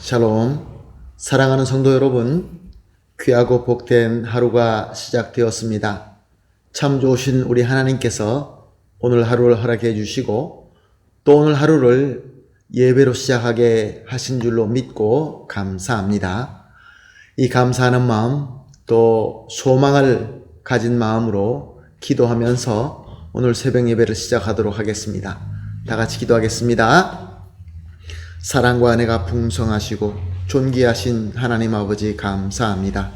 샬롬. 사랑하는 성도 여러분, 귀하고 복된 하루가 시작되었습니다. 참 좋으신 우리 하나님께서 오늘 하루를 허락해 주시고 또 오늘 하루를 예배로 시작하게 하신 줄로 믿고 감사합니다. 이 감사하는 마음, 또 소망을 가진 마음으로 기도하면서 오늘 새벽 예배를 시작하도록 하겠습니다. 다 같이 기도하겠습니다. 사랑과 은혜가 풍성하시고 존귀하신 하나님 아버지 감사합니다.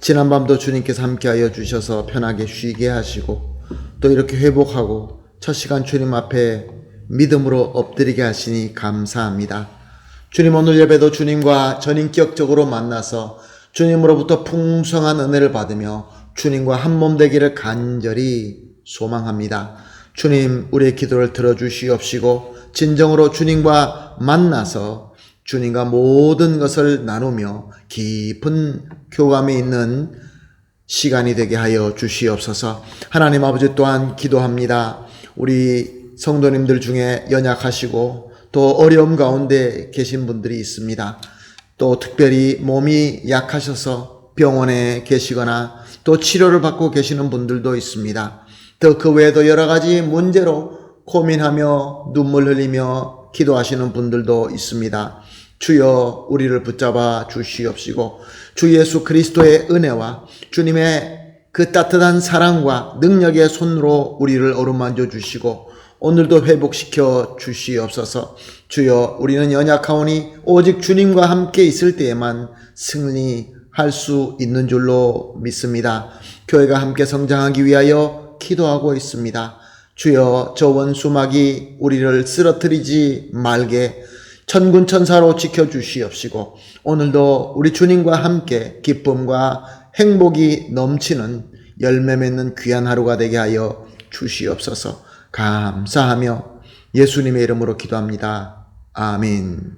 지난밤도 주님께서 함께하여 주셔서 편하게 쉬게 하시고 또 이렇게 회복하고 첫 시간 주님 앞에 믿음으로 엎드리게 하시니 감사합니다. 주님, 오늘 예배도 주님과 전인격적으로 만나서 주님으로부터 풍성한 은혜를 받으며 주님과 한 몸 되기를 간절히 소망합니다. 주님, 우리의 기도를 들어주시옵시고 진정으로 주님과 만나서 주님과 모든 것을 나누며 깊은 교감이 있는 시간이 되게 하여 주시옵소서. 하나님 아버지, 또한 기도합니다. 우리 성도님들 중에 연약하시고 또 어려움 가운데 계신 분들이 있습니다. 또 특별히 몸이 약하셔서 병원에 계시거나 또 치료를 받고 계시는 분들도 있습니다. 또 그 외에도 여러 가지 문제로 고민하며 눈물 흘리며 기도하시는 분들도 있습니다. 주여, 우리를 붙잡아 주시옵시고 주 예수 그리스도의 은혜와 주님의 그 따뜻한 사랑과 능력의 손으로 우리를 어루만져 주시고 오늘도 회복시켜 주시옵소서. 주여, 우리는 연약하오니 오직 주님과 함께 있을 때에만 승리할 수 있는 줄로 믿습니다. 교회가 함께 성장하기 위하여 기도하고 있습니다. 주여, 저 원수막이 우리를 쓰러뜨리지 말게 천군천사로 지켜주시옵시고 오늘도 우리 주님과 함께 기쁨과 행복이 넘치는 열매 맺는 귀한 하루가 되게 하여 주시옵소서. 감사하며 예수님의 이름으로 기도합니다. 아멘.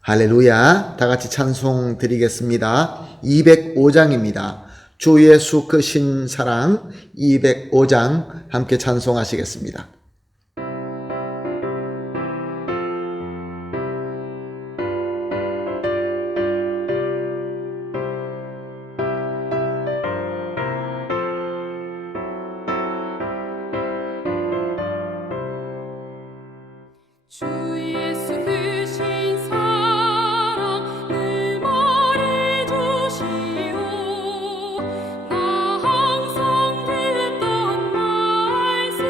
할렐루야. 다 같이 찬송 드리겠습니다. 205장입니다. 주 예수 크신 사랑 205장 함께 찬송하시겠습니다. 주 예수 크신 사랑 늘 말해주시오. 나 항상 듣던 말씀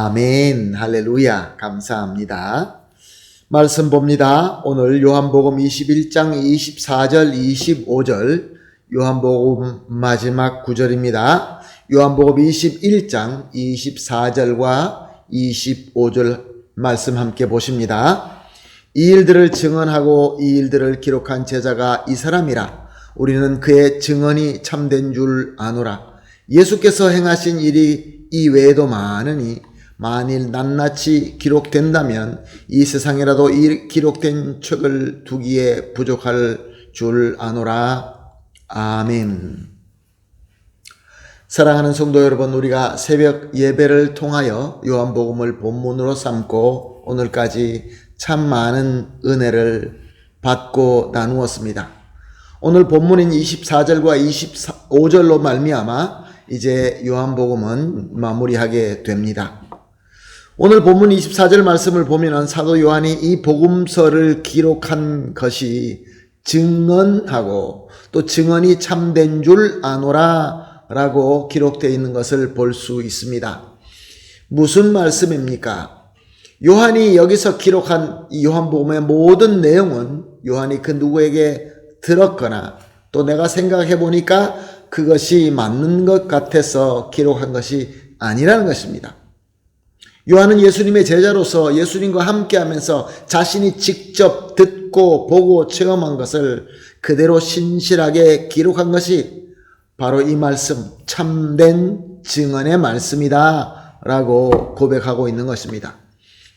아멘, 할렐루야, 감사합니다. 말씀 봅니다. 오늘 요한복음 21장 24절, 25절, 요한복음 마지막 구절입니다. 요한복음 21장 24절과 25절 말씀 함께 보십니다. 이 일들을 증언하고 이 일들을 기록한 제자가 이 사람이라. 우리는 그의 증언이 참된 줄 아노라. 예수께서 행하신 일이 이 외에도 많으니 만일 낱낱이 기록된다면 이 세상에라도 이 기록된 책을 두기에 부족할 줄 아노라. 아멘. 사랑하는 성도 여러분, 우리가 새벽 예배를 통하여 요한복음을 본문으로 삼고 오늘까지 참 많은 은혜를 받고 나누었습니다. 오늘 본문인 24절과 25절로 말미암아 이제 요한복음은 마무리하게 됩니다. 오늘 본문 24절 말씀을 보면 사도 요한이 이 복음서를 기록한 것이 증언하고 또 증언이 참된 줄 아노라 라고 기록되어 있는 것을 볼 수 있습니다. 무슨 말씀입니까? 요한이 여기서 기록한 이 요한복음의 모든 내용은 요한이 그 누구에게 들었거나 또 내가 생각해 보니까 그것이 맞는 것 같아서 기록한 것이 아니라는 것입니다. 요한은 예수님의 제자로서 예수님과 함께하면서 자신이 직접 듣고 보고 체험한 것을 그대로 신실하게 기록한 것이 바로 이 말씀, 참된 증언의 말씀이다 라고 고백하고 있는 것입니다.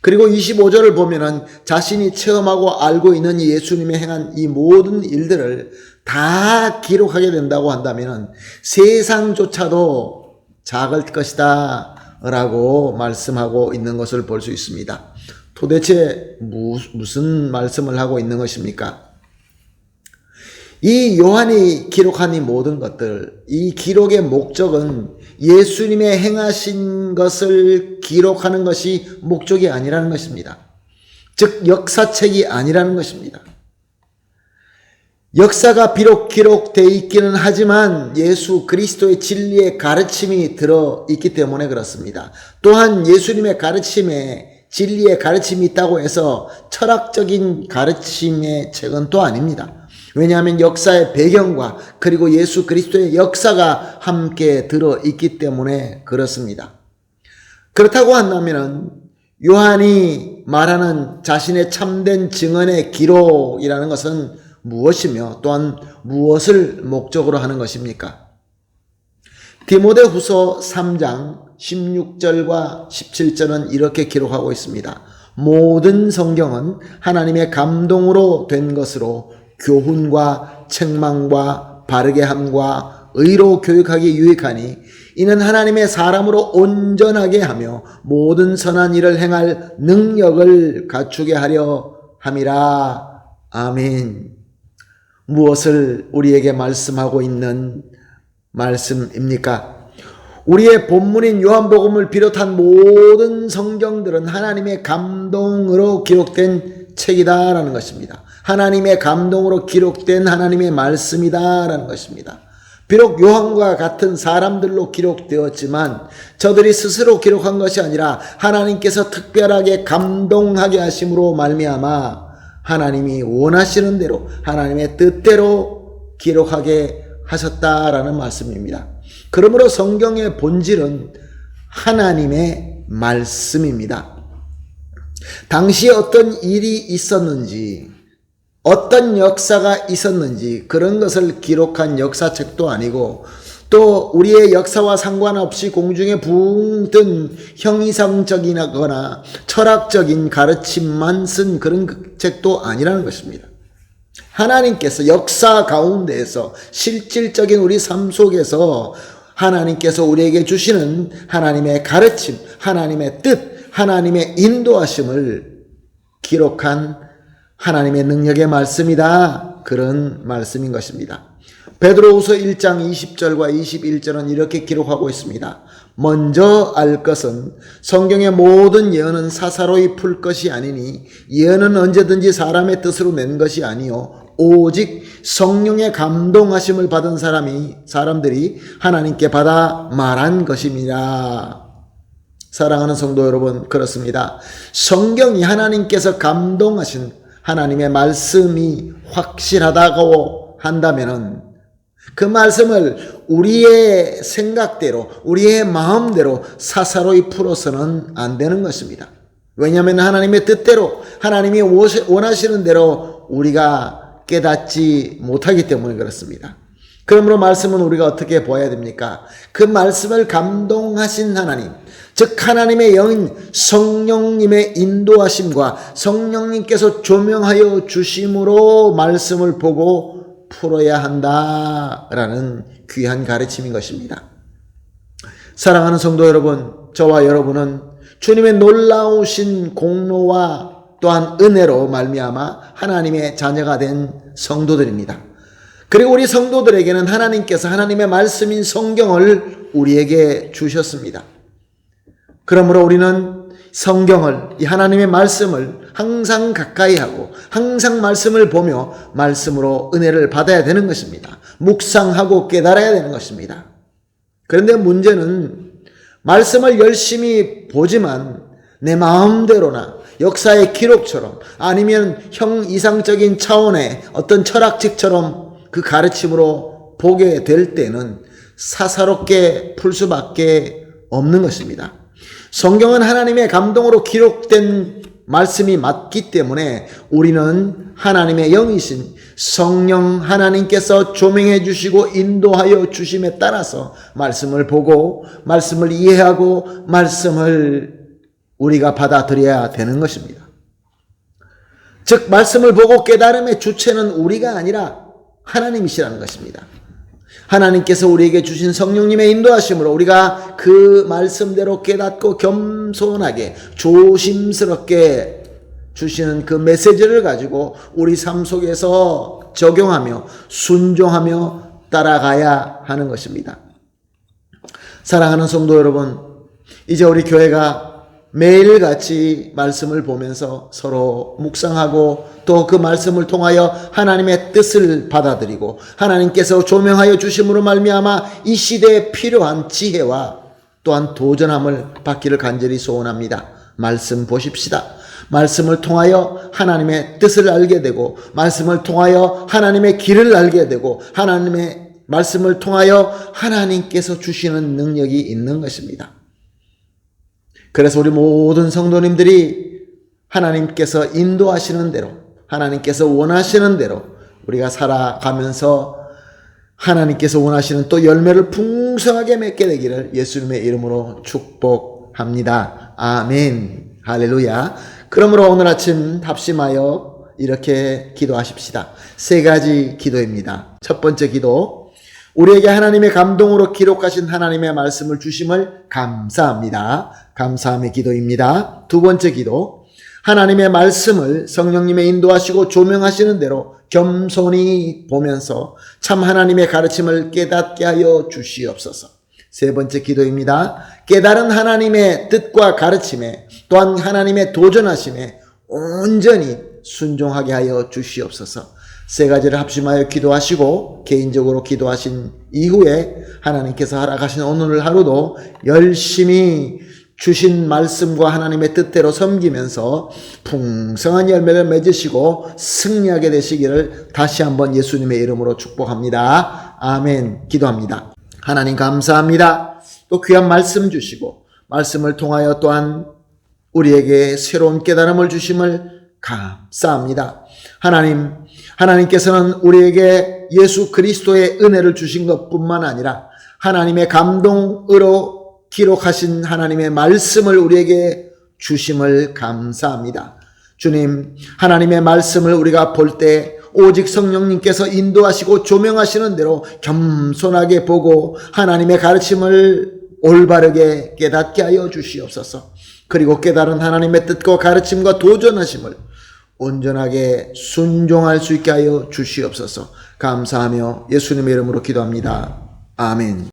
그리고 25절을 보면은 자신이 체험하고 알고 있는 예수님이 행한 이 모든 일들을 다 기록하게 된다고 한다면 세상조차도 작을 것이다 라고 말씀하고 있는 것을 볼 수 있습니다. 도대체 무슨 말씀을 하고 있는 것입니까? 이 요한이 기록한 이 모든 것들, 이 기록의 목적은 예수님의 행하신 것을 기록하는 것이 목적이 아니라는 것입니다. 즉 역사책이 아니라는 것입니다. 역사가 비록 기록되어 있기는 하지만 예수 그리스도의 진리의 가르침이 들어있기 때문에 그렇습니다. 또한 예수님의 가르침에 진리의 가르침이 있다고 해서 철학적인 가르침의 책은 또 아닙니다. 왜냐하면 역사의 배경과 그리고 예수 그리스도의 역사가 함께 들어있기 때문에 그렇습니다. 그렇다고 한다면 요한이 말하는 자신의 참된 증언의 기록이라는 것은 무엇이며 또한 무엇을 목적으로 하는 것입니까? 디모데후서 3장 16절과 17절은 이렇게 기록하고 있습니다. 모든 성경은 하나님의 감동으로 된 것으로 교훈과 책망과 바르게 함과 의로 교육하기 유익하니 이는 하나님의 사람으로 온전하게 하며 모든 선한 일을 행할 능력을 갖추게 하려 함이라. 아멘. 무엇을 우리에게 말씀하고 있는 말씀입니까? 우리의 본문인 요한복음을 비롯한 모든 성경들은 하나님의 감동으로 기록된 책이다라는 것입니다. 하나님의 감동으로 기록된 하나님의 말씀이다라는 것입니다. 비록 요한과 같은 사람들로 기록되었지만 저들이 스스로 기록한 것이 아니라 하나님께서 특별하게 감동하게 하심으로 말미암아 하나님이 원하시는 대로 하나님의 뜻대로 기록하게 하셨다라는 말씀입니다. 그러므로 성경의 본질은 하나님의 말씀입니다. 당시에 어떤 일이 있었는지 어떤 역사가 있었는지 그런 것을 기록한 역사책도 아니고 또 우리의 역사와 상관없이 공중에 붕 뜬 형이상적이거나 철학적인 가르침만 쓴 그런 책도 아니라는 것입니다. 하나님께서 역사 가운데에서 실질적인 우리 삶 속에서 하나님께서 우리에게 주시는 하나님의 가르침, 하나님의 뜻, 하나님의 인도하심을 기록한 하나님의 능력의 말씀이다. 그런 말씀인 것입니다. 베드로후서 1장 20절과 21절은 이렇게 기록하고 있습니다. 먼저 알 것은 성경의 모든 예언은 사사로이 풀 것이 아니니 예언은 언제든지 사람의 뜻으로 낸 것이 아니요 오직 성령의 감동하심을 받은 사람들이 하나님께 받아 말한 것입니다. 사랑하는 성도 여러분, 그렇습니다. 성경이 하나님께서 감동하신 하나님의 말씀이 확실하다고 한다면은 그 말씀을 우리의 생각대로, 우리의 마음대로 사사로이 풀어서는 안 되는 것입니다. 왜냐하면 하나님의 뜻대로, 하나님이 원하시는 대로 우리가 깨닫지 못하기 때문에 그렇습니다. 그러므로 말씀은 우리가 어떻게 보아야 됩니까? 그 말씀을 감동하신 하나님, 즉 하나님의 영인 성령님의 인도하심과 성령님께서 조명하여 주심으로 말씀을 보고 풀어야 한다라는 귀한 가르침인 것입니다. 사랑하는 성도 여러분, 저와 여러분은 주님의 놀라우신 공로와 또한 은혜로 말미암아 하나님의 자녀가 된 성도들입니다. 그리고 우리 성도들에게는 하나님께서 하나님의 말씀인 성경을 우리에게 주셨습니다. 그러므로 우리는 성경을, 이 하나님의 말씀을 항상 가까이 하고 항상 말씀을 보며 말씀으로 은혜를 받아야 되는 것입니다. 묵상하고 깨달아야 되는 것입니다. 그런데 문제는 말씀을 열심히 보지만 내 마음대로나 역사의 기록처럼 아니면 형이상적인 차원의 어떤 철학책처럼 그 가르침으로 보게 될 때는 사사롭게 풀 수밖에 없는 것입니다. 성경은 하나님의 감동으로 기록된 말씀이 맞기 때문에 우리는 하나님의 영이신 성령 하나님께서 조명해 주시고 인도하여 주심에 따라서 말씀을 보고 말씀을 이해하고 말씀을 우리가 받아들여야 되는 것입니다. 즉 말씀을 보고 깨달음의 주체는 우리가 아니라 하나님이시라는 것입니다. 하나님께서 우리에게 주신 성령님의 인도하심으로 우리가 그 말씀대로 깨닫고 겸손하게 조심스럽게 주시는 그 메시지를 가지고 우리 삶 속에서 적용하며 순종하며 따라가야 하는 것입니다. 사랑하는 성도 여러분, 이제 우리 교회가 매일같이 말씀을 보면서 서로 묵상하고 또 그 말씀을 통하여 하나님의 뜻을 받아들이고 하나님께서 조명하여 주심으로 말미암아 이 시대에 필요한 지혜와 또한 도전함을 받기를 간절히 소원합니다. 말씀 보십시다. 말씀을 통하여 하나님의 뜻을 알게 되고 말씀을 통하여 하나님의 길을 알게 되고 하나님의 말씀을 통하여 하나님께서 주시는 능력이 있는 것입니다. 그래서 우리 모든 성도님들이 하나님께서 인도하시는 대로 하나님께서 원하시는 대로 우리가 살아가면서 하나님께서 원하시는 또 열매를 풍성하게 맺게 되기를 예수님의 이름으로 축복합니다. 아멘. 할렐루야. 그러므로 오늘 아침 합심하여 이렇게 기도하십시다. 세 가지 기도입니다. 첫 번째 기도, 우리에게 하나님의 감동으로 기록하신 하나님의 말씀을 주심을 감사합니다. 감사함의 기도입니다. 두 번째 기도, 하나님의 말씀을 성령님의 인도하시고 조명하시는 대로 겸손히 보면서 참 하나님의 가르침을 깨닫게 하여 주시옵소서. 세 번째 기도입니다. 깨달은 하나님의 뜻과 가르침에 또한 하나님의 도전하심에 온전히 순종하게 하여 주시옵소서. 세 가지를 합심하여 기도하시고 개인적으로 기도하신 이후에 하나님께서 허락하신 오늘 하루도 열심히 주신 말씀과 하나님의 뜻대로 섬기면서 풍성한 열매를 맺으시고 승리하게 되시기를 다시 한번 예수님의 이름으로 축복합니다. 아멘. 기도합니다. 하나님 감사합니다. 또 귀한 말씀 주시고 말씀을 통하여 또한 우리에게 새로운 깨달음을 주심을 감사합니다. 하나님께서는 우리에게 예수 그리스도의 은혜를 주신 것뿐만 아니라 하나님의 감동으로 기록하신 하나님의 말씀을 우리에게 주심을 감사합니다. 주님, 하나님의 말씀을 우리가 볼 때 오직 성령님께서 인도하시고 조명하시는 대로 겸손하게 보고 하나님의 가르침을 올바르게 깨닫게 하여 주시옵소서. 그리고 깨달은 하나님의 뜻과 가르침과 도전하심을 온전하게 순종할 수 있게 하여 주시옵소서. 감사하며 예수님의 이름으로 기도합니다. 아멘.